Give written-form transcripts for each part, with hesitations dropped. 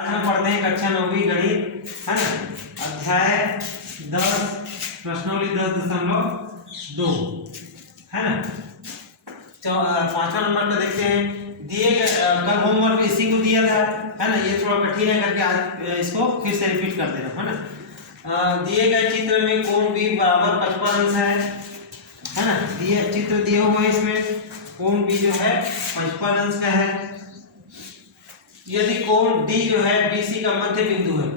आज हम पढ़ते हैं कक्षा 9वीं गणित, है ना। अध्याय 10 प्रश्नावली 10.2, है ना। 5वां नंबर का देखते हैं। दिए गए कल होमवर्क इसी को दिया था, है ना। ये थोड़ा कठिन है करके आज इसको फिर से रिपीट कर देना, है ना। दिए गए चित्र में कोण बी बराबर 55 अंश है ना। दिए चित्र दिया हुआ है, इसमें कोण बी जो है 55 अंश का है। यदि कोण डी जो है बीसी का मध्य बिंदु है,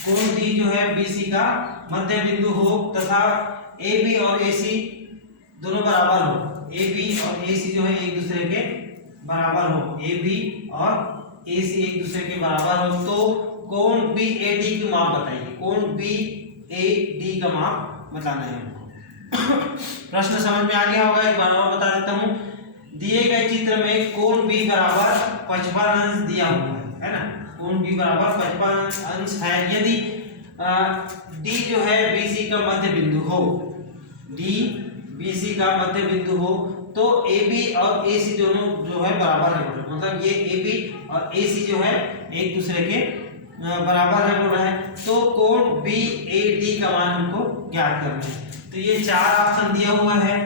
कोण डी जो है बीसी का मध्य बिंदु हो तथा ए बी और ए सी दोनों बराबर हो, ए बी और ए सी जो है एक दूसरे के बराबर हो, ए बी और ए सी एक दूसरे के बराबर हो, तो कोण बी ए डी की माप बताइए। कोण बी ए डी का माप बताना है हमको। प्रश्न समझ में आ गया होगा, एक बार और बता देता हूँ। दिए गए चित्र में कोण b बराबर 55 अंश दिया हुआ है ना। कोण b बराबर 55 अंश है। यदि d जो है bc का मध्य बिंदु हो, d bc का मध्य बिंदु हो, तो ab और ac दोनों जो है बराबर है, मतलब ये ab और ac जो है एक दूसरे के बराबर है बोल रहा है। तो कोण BAD का मान हमको ज्ञात करना है। तो ये चार ऑप्शन दिया हुआ है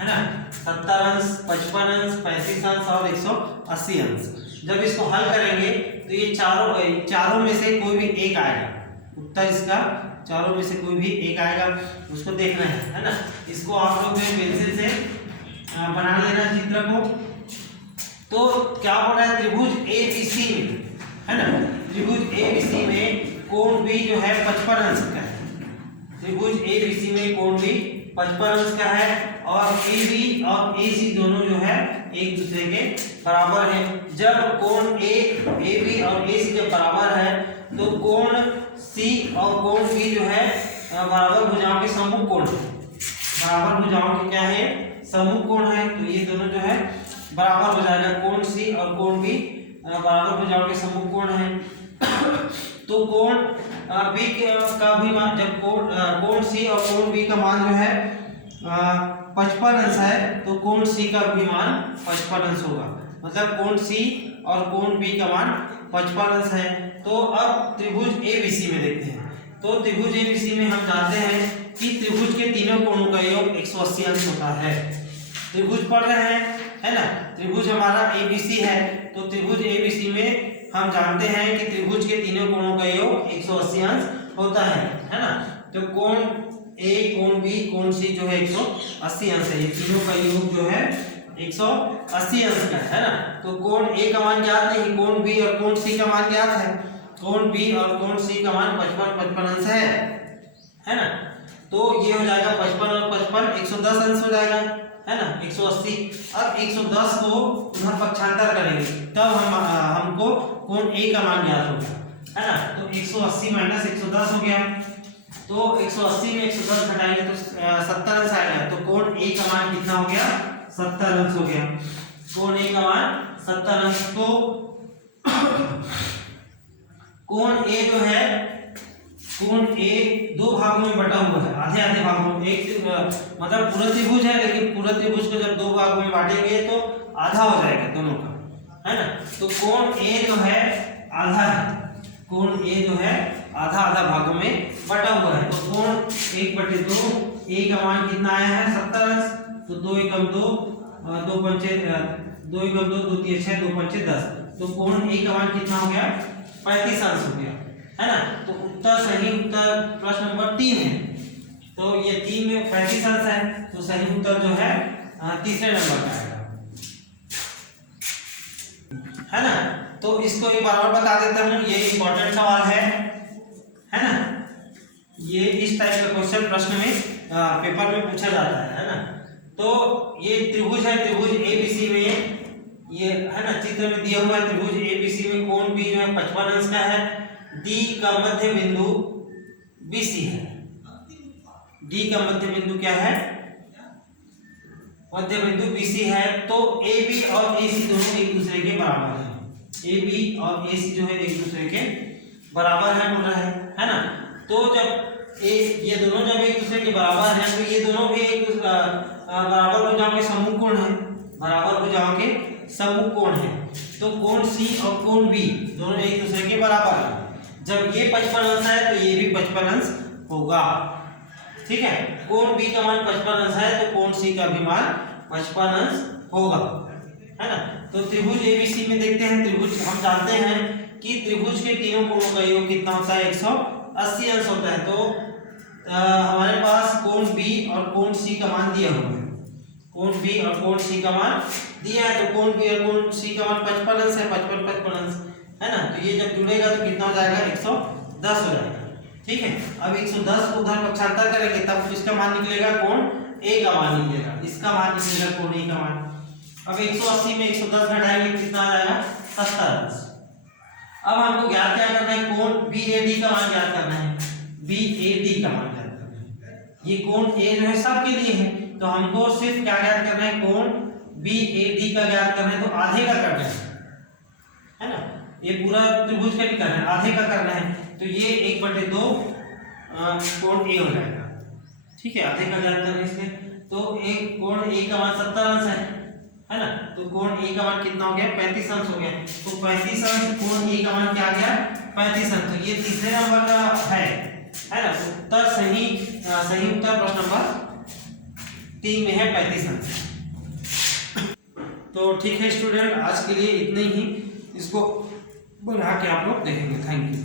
ना। 70 अंश, 55 अंश, 35 अंश और 180 अंश। जब इसको हल करेंगे तो ये चारों में से कोई भी एक आएगा उत्तर, इसका चारों में से कोई भी एक आएगा, उसको देखना है ना। इसको आप लोग पेंसिल से बना लेना चित्र को। तो क्या बोल रहा है, त्रिभुज ABC में, है ना, त्रिभुज ABC में कोण B जो है 55 अंश का है। त्रिभुज ABC में कोण B 55 अंश का है और AB और AC दोनों जो है एक दूसरे के बराबर है। जब कोण AB और AC जब बराबर है तो कोण C और कोण B जो है बराबर भुजाओं के सम्मुख कोण है। बराबर भुजाओं के क्या है, सम्मुख कोण है। तो ये दोनों जो है बराबर हो जाएगा, कोण C और कोण B बराबर भुजाओं के सम्मुख कोण है। तो कोण B का भी मान, जब कोण C और कोण B का मान जो है 55 अंश है, तो कोण C का भी मान 55 अंश होगा, मतलब कोण C और कोण B का मान 55 अंश है। तो अब त्रिभुज ABC में देखते हैं। तो त्रिभुज ABC में हम जानते हैं कि त्रिभुज के तीनों कोणों का योग 180 अंश होता है। त्रिभुज पढ़ रहे हैं, है ना। त्रिभुज हमारा ABC है, तो त्रिभुज ABC में हम जानते हैं कि त्रिभुज के तीनों कोणों का योग 180 अंश होता है ना। तो कोण A, कोण B, कोण C जो है 180 अंश है। ये तीनों का योग जो है 180 अंश का है ना। तो कोण A का मान ज्ञात नहीं, कोण B और कोण C का मान ज्ञात है। कोण B और कोण C का मान 55 अंश है ना। तो ये हो जाएगा 55 और 55 110 अंश हो जाएगा, है ना, 180। अब 110 को उधर पक्षांतर करेंगे तब हमको कोण A का मान ज्ञात होगा, है ना। तो 180 माइनस 110 हो गया। तो 180 में 110 घटाएंगे तो 70 अंश आएगा। तो कोण A का मान कितना हो गया, 70 अंश हो गया। कोण A का मान 70 अंश। तो कोण A जो है, कोण A दो भागों में बटा हुआ है, आधे आधे भागों में। एक मतलब पूरा त्रिभुज है, लेकिन पूरा त्रिभुज को जब दो भागों में बांटेंगे तो आधा हो जाएगा दोनों का, है ना। तो कोण A जो है आधा है, कोण A जो है आधा आधा भागों में बटा हुआ है। तो कोण 1/2, A का मान कितना आया है, 70 अंश। तो 2 एकम 2, 2 पंचे 2 एकम 2, 2 3 6, 2 पंचे 10। तो कोण A का मान कितना हो गया, 35 अंश हो गया, है ना। तो उत्तर सही उत्तर प्रश्न नंबर 3 है। तो ये 3 में 35 अंश है, तो सही उत्तर जो है तीसरे नंबर का आएगा, है ना। तो इसको एक बार और बता देता हूँ, ये इंपॉर्टेंट सवाल है ना। ये इस टाइप का क्वेश्चन प्रश्न में पेपर में पूछा जाता है ना। तो ये त्रिभुज है, त्रिभुज ABC में ये, है ना, चित्र में दिया हुआ है। त्रिभुज ABC में कोण B जो है 55 अंश का है। D का मध्य बिंदु BC है। D का मध्य बिंदु क्या है, मध्य बिंदु BC है। तो AB और AC दोनों एक दूसरे के बराबर हैं। AB और AC जो है एक दूसरे के बराबर है बोल रहा है ना। तो जब ये दोनों जब एक दूसरे के बराबर हैं, तो ये दोनों भी एक बराबर भुजाओं के सम्मुख कोण है, बराबर भुजाओं के सम्मुख कोण है। तो कोण सी और कोण बी दोनों एक दूसरे के बराबर है। जब ये 55 अंश है तो ये भी 55 अंश होगा। ठीक है, कोण बी का मान 55 अंश है तो कोण सी का भी मान 55 अंश होगा, है ना। तो त्रिभुज एबीसी में देखते हैं, त्रिभुज हम जानते हैं कि त्रिभुज के तीनों कोणों का योग कितना होता है, 180 अंश होता है। तो हमारे पास कोण बी और कोण सी का मान दिया हुआ है, कोण बी और कोण सी का मान दिया है। तो कोण बी और कोण सी का मान 55 अंश है, 55 अंश, है ना। तो ये जब जुड़ेगा तो कितना हो जाएगा, 110 हो जाएगा। ठीक है, अब 110 को उधर पक्षांतर करेंगे तब इसका मान निकलेगा, कोण ए का मान निकलेगा, इसका मान निकलेगा कोण ए का मान। अब 180 में 110 घटाएंगे कितना आ जाएगा, 70 अंश। अब हमको ज्ञात क्या करना है, कोण बीएडी का मान ज्ञात करना है, बीएडी का मान ज्ञात करना है। ये कोण ए जो है सबके लिए है, तो हमको सिर्फ क्या ज्ञात करना है, कोण बीएडी का ज्ञात करना है। तो आधे का करना है ना, ये पूरा त्रिभुज का नहीं करना है, आधे का करना है। तो ये 1/2 कोण ए हो जाएगा। ठीक है, आधे का ज्ञात करना है इसमें। तो एक कोण ए का मान 70 अंश है ना। तो कोण ए का मान कितना हो गया, 35 अंश हो गया। तो 35 अंश कोण ए का मान क्या आ गया, 35 अंश। तो ये तीसरे नंबर का है ना। उत्तर सही उत्तर प्रश्न नंबर 3 में है 35 अंश। तो ठीक है स्टूडेंट, आज के लिए इतने ही, इसको बना के आप लोग देखेंगे। Thank you.